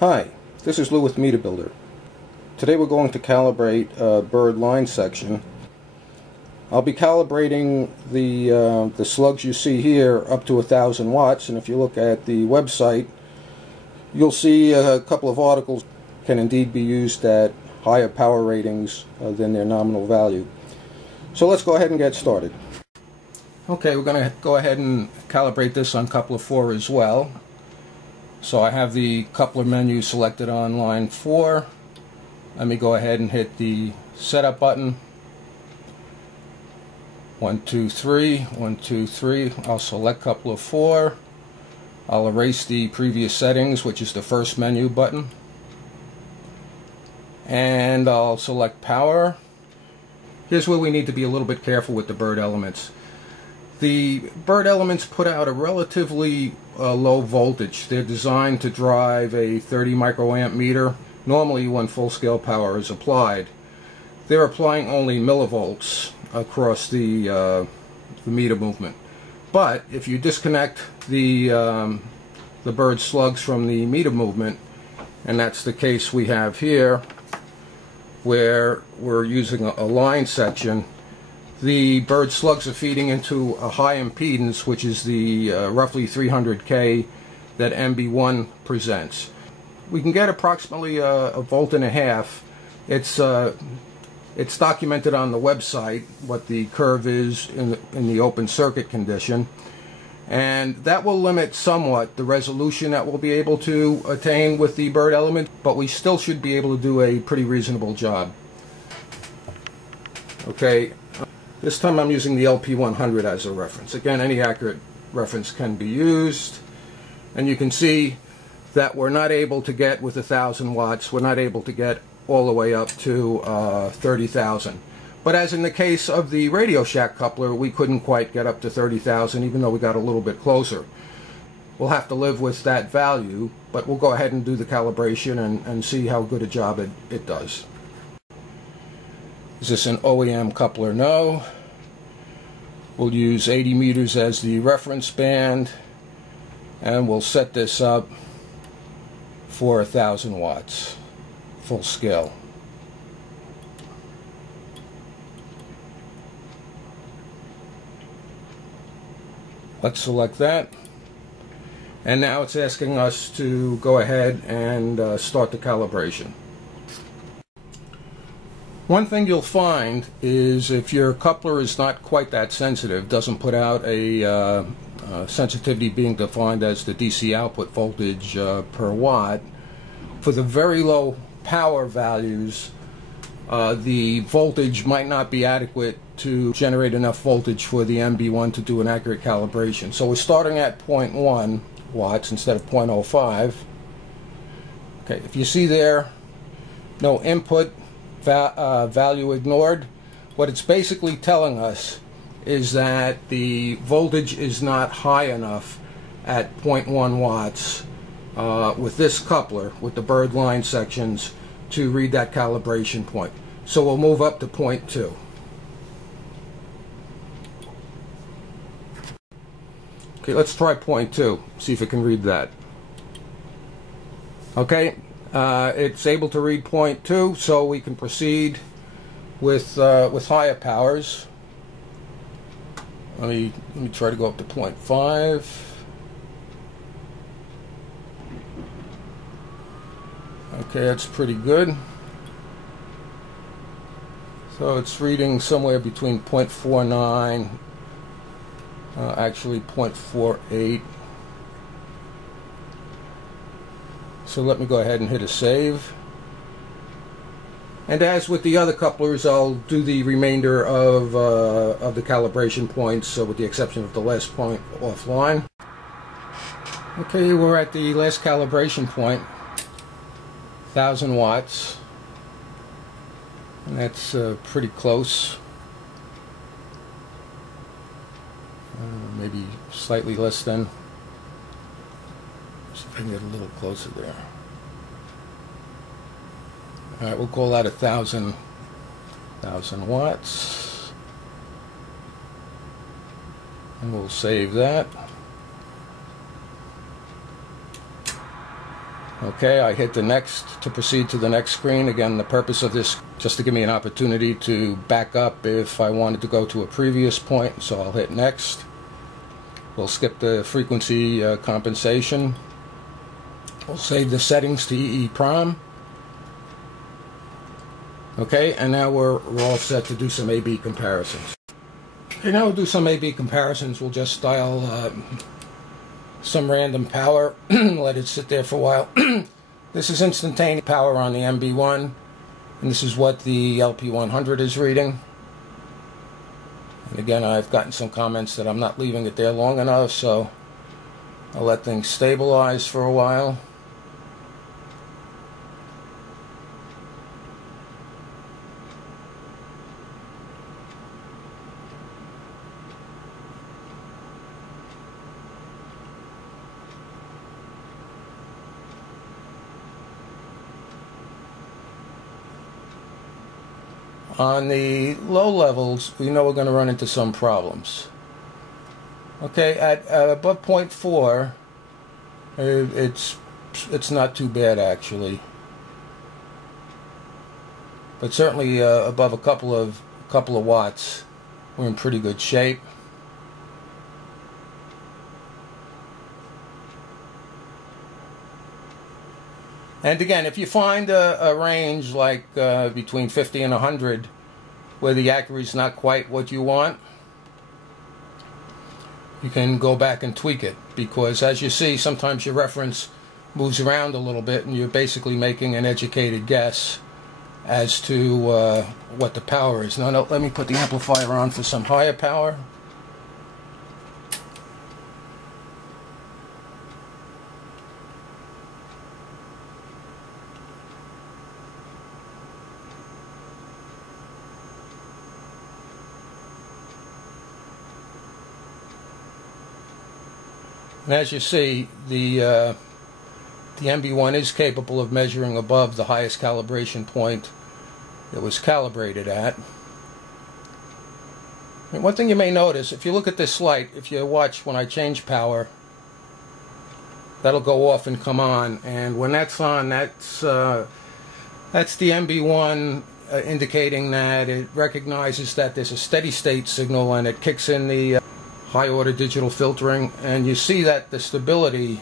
Hi, this is Lou with Meter Builder. Today we're going to calibrate a bird line section. I'll be calibrating the slugs you see here up to 1,000 watts, and if you look at the website you'll see a couple of articles can indeed be used at higher power ratings than their nominal value. So let's go ahead and get started. Okay, we're going to go ahead and calibrate this on coupler 4 as well. So I have the coupler menu selected on line 4. Let me go ahead and hit the setup button. 1, 2, 3, 1, 2, 3. I'll select coupler 4. I'll erase the previous settings, which is the first menu button. And I'll select power. Here's where we need to be a little bit careful with the bird elements. The bird elements put out a relatively low voltage. They're designed to drive a 30 microamp meter, normally when full-scale power is applied. They're applying only millivolts across the meter movement. But if you disconnect the bird slugs from the meter movement, and that's the case we have here, where we're using a line section, the bird slugs are feeding into a high impedance, which is the roughly 300K that MB-1 presents. We can get approximately a volt and a half. It's documented on the website what the curve is in the open circuit condition, and that will limit somewhat the resolution that we'll be able to attain with the bird element, but we still should be able to do a pretty reasonable job. Okay. This time I'm using the LP100 as a reference. Again, any accurate reference can be used. And you can see that we're not able to get with 1,000 watts, we're not able to get all the way up to 30,000. But as in the case of the Radio Shack coupler, we couldn't quite get up to 30,000 even though we got a little bit closer. We'll have to live with that value, but we'll go ahead and do the calibration and see how good a job it does. Is this an OEM coupler? No. We'll use 80 meters as the reference band, and we'll set this up for 1,000 watts, full scale. Let's select that. And now it's asking us to go ahead and start the calibration. One thing you'll find is if your coupler is not quite that sensitive, doesn't put out a sensitivity being defined as the DC output voltage per watt, for the very low power values, the voltage might not be adequate to generate enough voltage for the MB-1 to do an accurate calibration. So we're starting at 0.1 watts instead of 0.05. Okay, if you see there, no input, value ignored, what it's basically telling us is that the voltage is not high enough at 0.1 watts with this coupler, with the bird line sections, to read that calibration point. So we'll move up to 0.2. Okay, let's try 0.2, see if it can read that. Okay. It's able to read 0.2, so we can proceed with higher powers. Let me try to go up to 0.5. Okay, that's pretty good. So it's reading somewhere between 0.49, actually 0.48. So let me go ahead and hit a save. And as with the other couplers, I'll do the remainder of the calibration points, with the exception of the last point offline. Okay, we're at the last calibration point, 1,000 watts. And that's pretty close. Maybe slightly less than. See if I can get a little closer there. Alright, we'll call that 1,000 watts. And we'll save that. Okay, I hit the next to proceed to the next screen. Again, the purpose of this just to give me an opportunity to back up if I wanted to go to a previous point, so I'll hit next. We'll skip the frequency compensation. We'll save the settings to EEPROM. Okay, and now we're all set to do some A-B comparisons. Okay, now we'll do some A-B comparisons. We'll just dial some random power, let it sit there for a while. This is instantaneous power on the MB-1, and this is what the LP100 is reading. And again, I've gotten some comments that I'm not leaving it there long enough, so I'll let things stabilize for a while. On the low levels, we know we're going to run into some problems. Okay, at above 0.4, it's not too bad actually, but certainly above a couple of watts, we're in pretty good shape. And again, if you find a range like between 50 and 100 where the accuracy is not quite what you want, you can go back and tweak it, because as you see, sometimes your reference moves around a little bit and you're basically making an educated guess as to what the power is. Now, let me put the amplifier on for some higher power. And as you see, the MB-1 is capable of measuring above the highest calibration point it was calibrated at. And one thing you may notice, if you look at this light, if you watch when I change power, that'll go off and come on. And when that's on, that's the MB-1 indicating that it recognizes that there's a steady state signal, and it kicks in the high order digital filtering, and you see that the stability,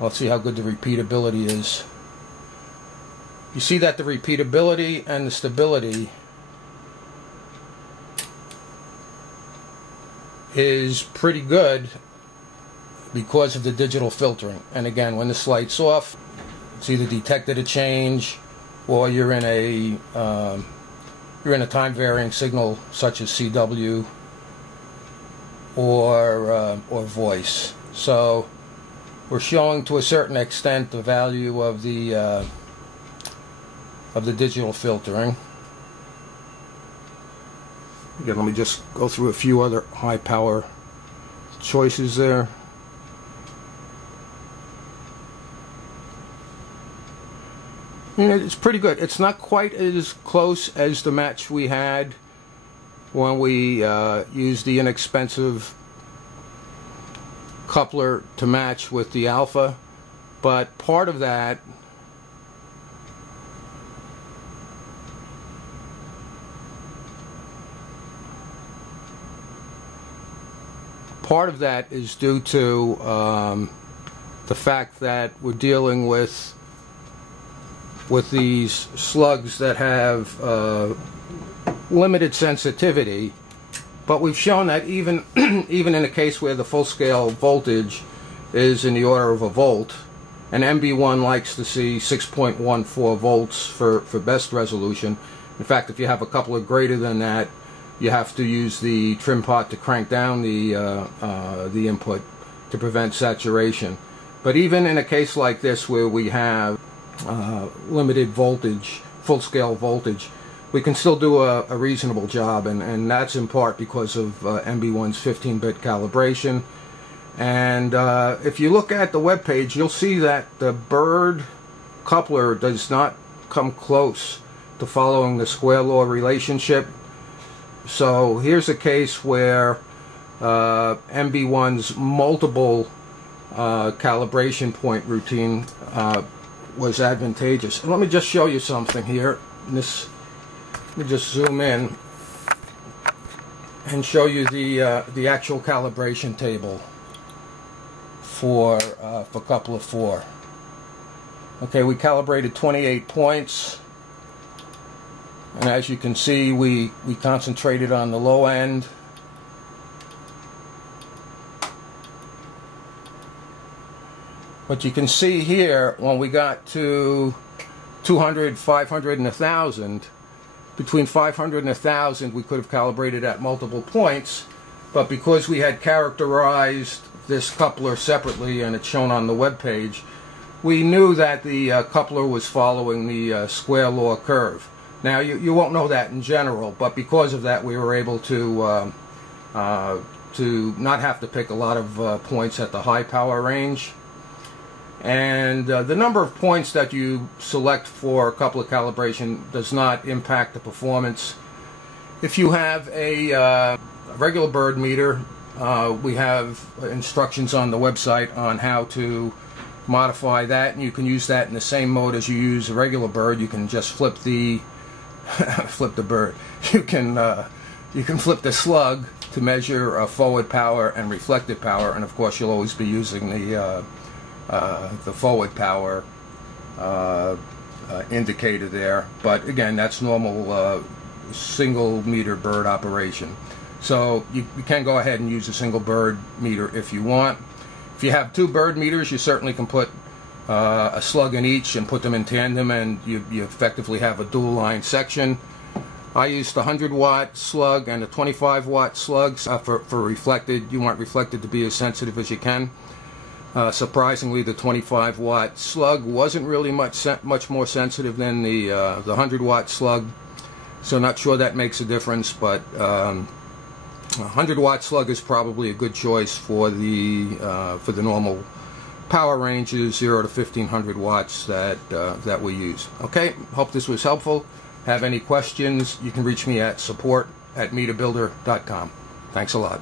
let's see how good the repeatability is. You see that the repeatability and the stability is pretty good because of the digital filtering. And again, when this light's off, it's either detected a change, or you're in a time varying signal such as CW or voice. So we're showing to a certain extent the value of the digital filtering. Again, let me just go through a few other high power choices there. You know, it's pretty good. It's not quite as close as the match we had when we used the inexpensive coupler to match with the alpha, but part of that is due to the fact that we're dealing with these slugs that have limited sensitivity, but we've shown that even in a case where the full-scale voltage is in the order of a volt, and MB-1 likes to see 6.14 volts for best resolution. In fact, if you have a couple of greater than that, you have to use the trim pot to crank down the input to prevent saturation. But even in a case like this where we have limited voltage, full-scale voltage, we can still do a reasonable job, and that's in part because of MB-1's 15-bit calibration. And if you look at the web page, you'll see that the Bird coupler does not come close to following the square law relationship. So here's a case where MB-1's multiple calibration point routine was advantageous. And let me just show you something here. Let me just zoom in and show you the actual calibration table for coupler 4. Okay, we calibrated 28 points, and as you can see, we concentrated on the low end. But you can see here, when we got to 200, 500, and 1,000, between 500 and 1,000, we could have calibrated at multiple points, but because we had characterized this coupler separately, and it's shown on the web page, we knew that the coupler was following the square law curve. Now, you won't know that in general, but because of that, we were able to not have to pick a lot of points at the high power range. And the number of points that you select for coupler calibration does not impact the performance. If you have a regular bird meter, we have instructions on the website on how to modify that, and you can use that in the same mode as you use a regular bird. You can just flip the flip the bird. You can flip the slug to measure forward power and reflected power, and of course you'll always be using the forward power indicator there. But again, that's normal single meter bird operation. So you can go ahead and use a single bird meter if you want. If you have two bird meters, you certainly can put a slug in each and put them in tandem, and you effectively have a dual line section. I used the 100-watt slug and the 25-watt slugs for reflected. You want reflected to be as sensitive as you can. Surprisingly, the 25-watt slug wasn't really much more sensitive than the 100-watt slug, so not sure that makes a difference, but 100-watt slug is probably a good choice for the normal power ranges, 0 to 1500 watts that we use. Okay, hope this was helpful. Have any questions, you can reach me at support@meterbuilder.com. Thanks a lot.